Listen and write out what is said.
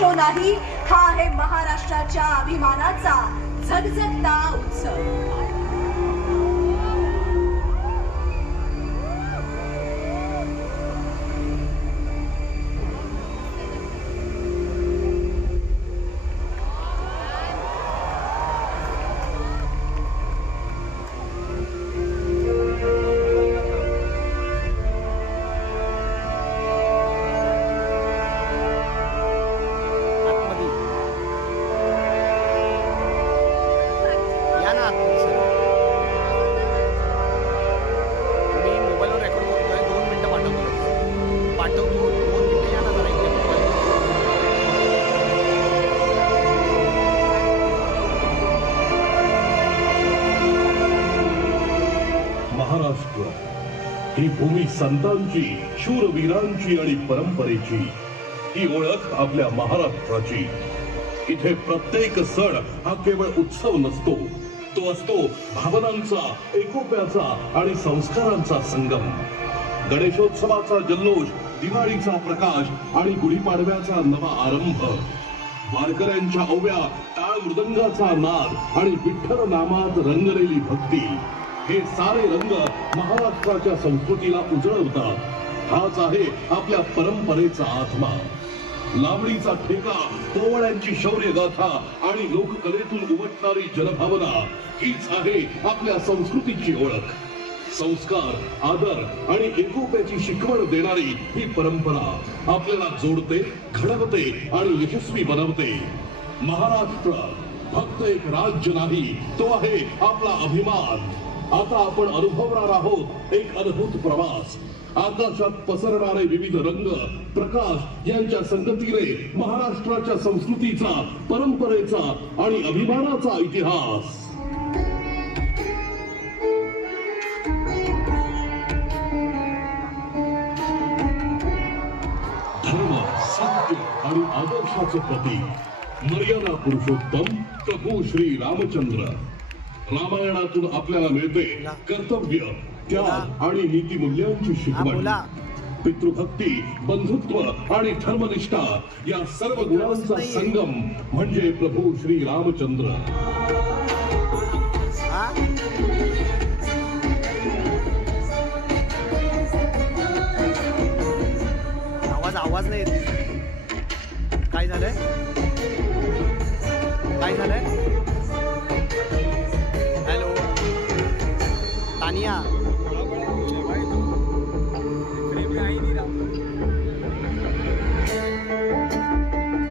Show नाही, हा आहे महाराष्ट्राच्या अभिमानाचा झगझगता उत्सव. महाराष्ट्र ही भूमी संतांची, शूरवीरांची आणि परंपरेची. ही ओळख आपल्या महाराष्ट्राची. इथे प्रत्येक सण हा केवळ उत्सव नसतो, तो असतो भावनांचा, एकोप्याचा आणि संस्कारांचा संगम. गणेशोत्सवाचा जल्लोष, दिवाळीचा प्रकाश आणि गुढीपाडव्याचा नवा आरंभ, वारकऱ्यांच्या ओव्या, टाळ मृदंगाचा नाद आणि विठ्ठल नामात रंगलेली भक्ती, हे सारे रंग महाराष्ट्राच्या संस्कृतीला उजळवतात. हाच आहे आपल्या परंपरेचा आत्मा. लावणीचा ठेका, पोवाड्यांची शौर्य गाथा आणि लोककलेतून उमटणारी जनभावना, हीच आहे आपल्या संस्कृतीची ओळख. संस्कार, आदर आणि एकोप्याची शिकवण देणारी ही परंपरा आपल्याला जोडते, घडवते आणि यशस्वी बनवते. महाराष्ट्र फक्त एक राज्य नाही, तो आहे आपला अभिमान. आता आपण अनुभवणार आहोत एक अद्भुत प्रवास. आकाशात पसरणारे विविध रंग, प्रकाश यांच्या संगतीने महाराष्ट्राच्या संस्कृतीचा, परंपरेचा आणि अभिमानाचा इतिहास. धर्म, सत्य आणि आदर्शाचे प्रतीक मर्यादा पुरुषोत्तम प्रभू श्री रामचंद्र. रामायणातून आपल्याला मिळते कर्तव्य, त्याग आणि नीतिमूल्यांची शिकवण. पितृभक्ती, बंधुत्व आणि धर्मनिष्ठा या सर्व गुणांचा संगम म्हणजे प्रभू श्री रामचंद्र. आवाज नाही येत. काय झालंय? काय झालंय? हॅलो तानिया.